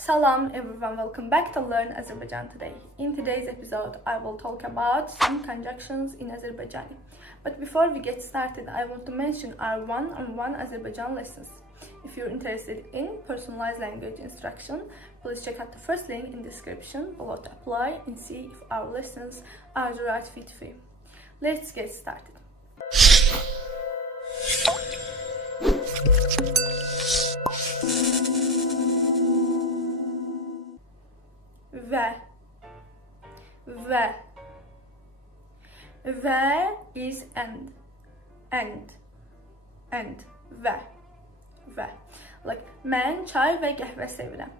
Salam everyone, welcome back to Learn Azerbaijan today. In today's episode, I will talk about some conjunctions in Azerbaijani. But before we get started, I want to mention our one-on-one Azerbaijan lessons. If you're interested in personalized language instruction, please check out the first link in the description below to apply and see if our lessons are the right fit for you. Let's get started. Ve is end ve like mən çay və qəhvə sevirəm.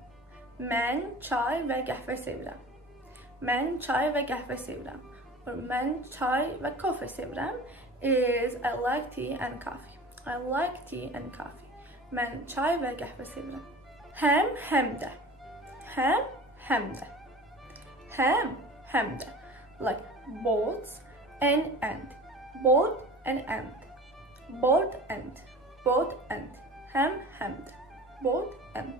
Mən çay və qəhvə sevirəm. Mən çay və qəhvə sevirəm. Or mən çay və kofe sevirəm is I like tea and coffee. I like tea and coffee. Mən çay və qəhvə sevirəm. Həm də. Həm də. Like both and end. Both and end. Both and. Hem də. Both and.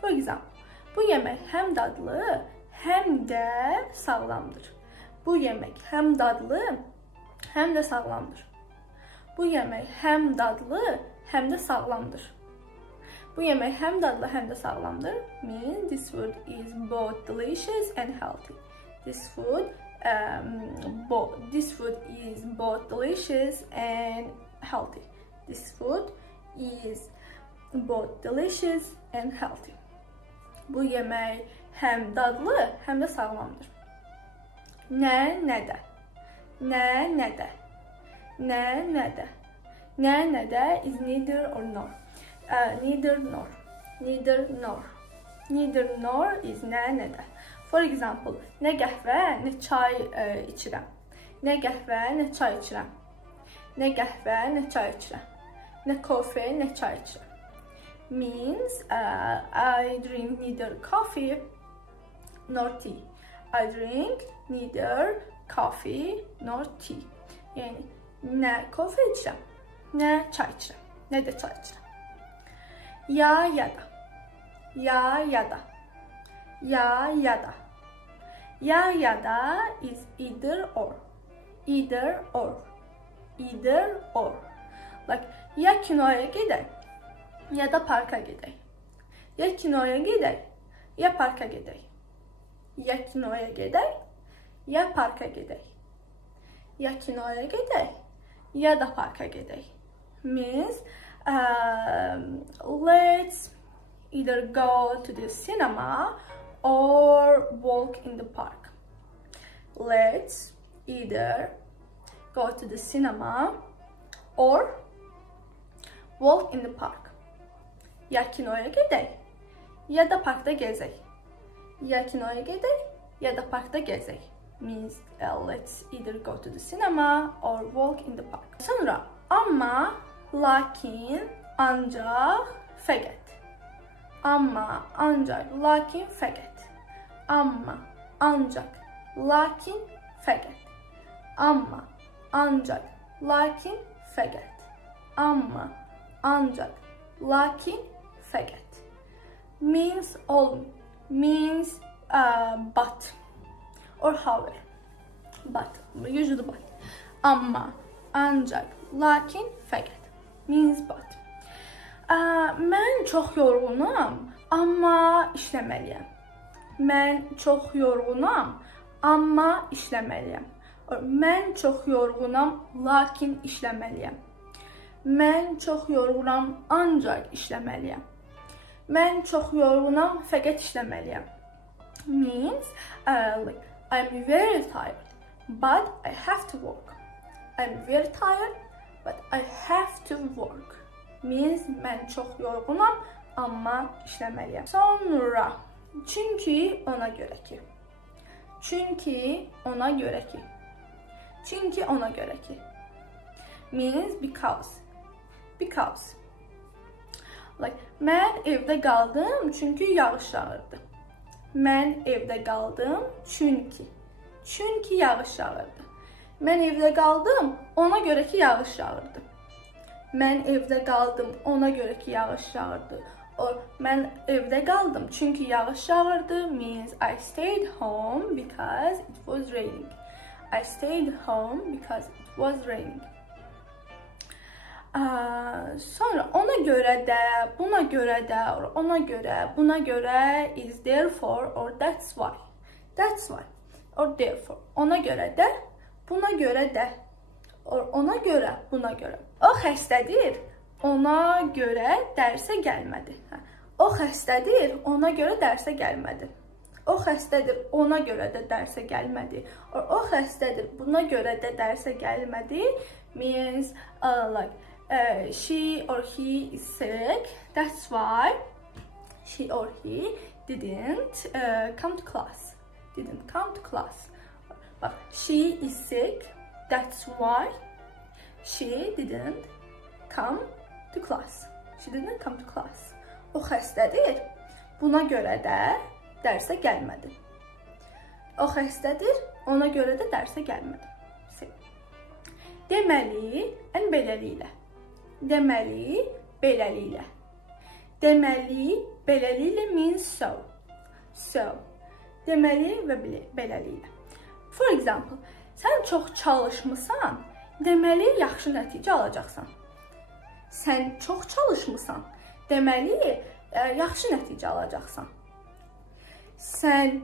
For example, bu yemək həm dadlı, həm də sağlamdır. Bu yemək həm dadlı, həm də sağlamdır. Bu yemək həm dadlı, həm də sağlamdır. Bu yemək həm dadlı, həm də sağlamdır means this food is both delicious and healthy. This food is both delicious and healthy. This food is both delicious and healthy. Bu yemək həm dadlı, həm də sağlamdır. Nə də is neither or nor. Neither nor is nə də. For example, nə qəhvə, nə çay içirəm. Nə qəhvə, nə çay içirəm. Nə qəhvə, nə çay içirəm. Nə kofe, nə çay içirəm. Means I drink neither coffee nor tea. I drink neither coffee nor tea. Yəni nə kofe içirəm, nə çay içirəm, nə də çay içirəm. Ya da is either or. Like ya kinoya gedək, ya da parka gedək. Ya kinoya gedək, ya parka gedək. Ya kinoya gedək, ya parka gedək. Ya kinoya gedək, ya da parka gedək. Means let's either go to the cinema or walk in the park. Let's either go to the cinema or walk in the park. Ya kinoya gedək, ya da parkda gezək. Ya kinoya gedək, ya da parkda gezək. Means let's either go to the cinema or walk in the park. Sonra amma, lakin, ancaq, fəqət. Amma, ancaq, lakin, fəqət. Amma, ancaq, lakin, fəqət. Amma, ancaq, lakin, fəqət. Amma, ancaq, lakin, fəqət. Means all, means but or however. But, usually but. Amma, ancaq, lakin, fəqət. Means but. Mən çox yorğunam, amma işləməliyəm. Mən çox yorğunam, amma işləməliyəm. Mən çox yorğunam, lakin işləməliyəm. Mən çox yorğunam, ancaq işləməliyəm. Mən çox yorğunam, fəqət işləməliyəm. Means like I'm very tired, but I have to work. I'm very tired, but I have to work. Means mən çox yorğunam, amma işləməliyəm. Sonra çünki ona görə ki. Çünki ona görə ki. Çünki ona görə ki. Means because. Because. Like mən evdə qaldım çünki yağış yağırdı. Mən evdə qaldım çünki. Çünki yağış yağırdı. Mən evdə qaldım ona görə ki yağış yağırdı. Mən evdə qaldım ona görə ki yağış yağırdı. Or mən evdə qaldım çünki yağış yağırdı means I stayed home because it was raining. I stayed home because it was raining. Sonra ona görə də, buna görə də, or ona görə, buna görə is therefore or that's why. That's why or therefore. Ona görə də, buna görə də, or ona görə, buna görə. O xəstədir, ona görə dərsə gəlmədi. O xəstədir, ona görə dərsə gəlmədi. O xəstədir, ona görə də dərsə gəlmədi. O xəstədir, buna görə də dərsə gəlmədi means like she or he is sick. That's why she or he didn't come to class. Didn't come to class. But she is sick. That's why she didn't come to class. She didn't come to class. O xəstədir, buna görə də dərsə gəlmədi. O xəstədir, ona görə də dərsə gəlmədi. Deməli, beləliklə. Deməli, beləliklə. Deməli, beləliklə means so. So. Deməli və beləliklə. For example, sən çox çalışmısan, deməli yaxşı nəticə alacaqsan. Sən çox çalışmısan, deməli yaxşı nəticə alacaqsan. Sən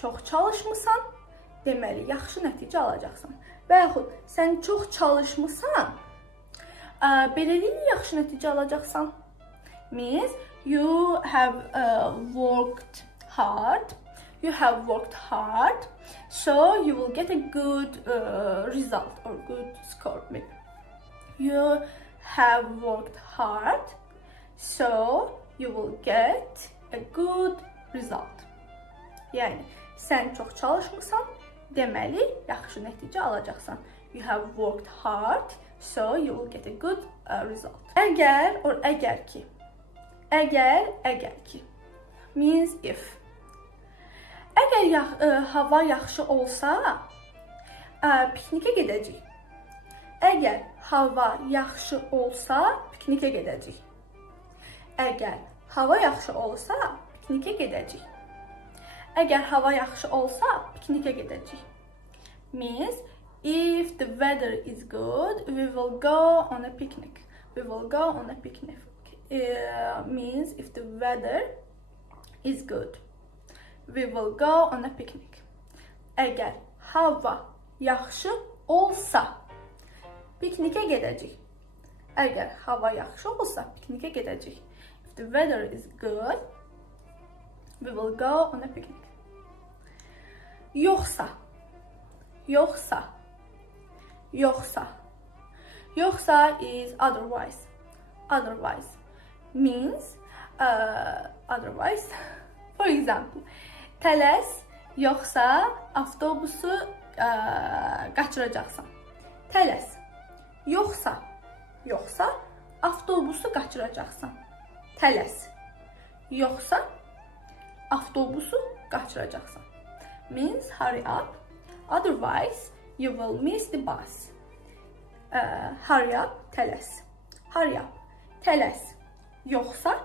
çox çalışmısan, deməli yaxşı nəticə alacaqsan. Və yaxud sən çox çalışmısan, beləliklə yaxşı nəticə alacaqsan. Means you have worked hard. You have worked hard, so you will get a good result or good score. Maybe. You have worked hard, so you will get a good result. Yəni, sən çox çalışmısan, deməli, yaxşı nəticə alacaqsan. You have worked hard, so you will get a good result. Əgər or əgər ki. Əgər ki. Means if. Əgər hava yaxşı olsa, piknikə gedəcəyik. Əgər hava yaxşı olsa, piknikə gedəcəyik. Əgər hava yaxşı olsa, piknikə gedəcəyik. Əgər hava yaxşı olsa, piknikə gedəcəyik. Means, if the weather is good, we will go on a picnic. We will go on a picnic. Means, if the weather is good, we will go on a picnic. Əgər hava yaxşı olsa, piknikə gedəcəyik. Əgər hava yaxşı olsa, piknikə gedəcəyik. If the weather is good, we will go on a picnic. Yoxsa. Yoxsa is otherwise. Otherwise means otherwise. For example, tələs, yoxsa avtobusu qaçıracaqsan. Tələs, yoxsa avtobusu qaçıracaqsan. Tələs, yoxsa avtobusu qaçıracaqsan. Means hurry up, otherwise you will miss the bus. Hurry up, tələs. Hurry up, tələs, yoxsa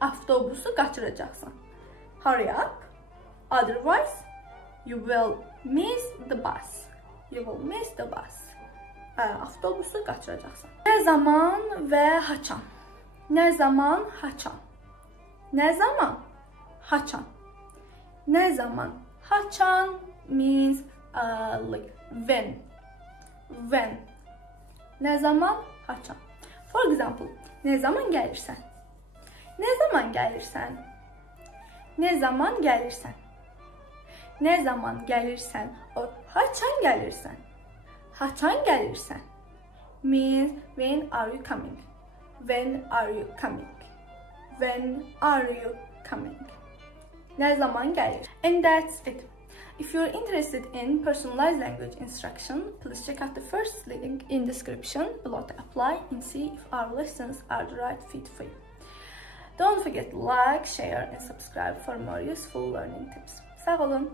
avtobusu qaçıracaqsan. Hurry up, otherwise you will miss the bus. You will miss the bus. Avtobusu qaçıracaqsan. Nə zaman və haçan. Nə zaman, haçan. Nə zaman, haçan. Nə zaman, haçan means like when. When. Nə zaman, haçan. For example, nə zaman gəlirsən? Nə zaman gəlirsən? Nə zaman gəlirsən? Nə zaman gəlirsən? Or haçan gəlirsən? Haçan gəlirsən? Means when are you coming? When are you coming? When are you coming? Ne zaman gelir? And that's it. If you're interested in personalized language instruction, please check out the first link in description below to apply and see if our lessons are the right fit for you. Don't forget to like, share and subscribe for more useful learning tips. Sağ olun.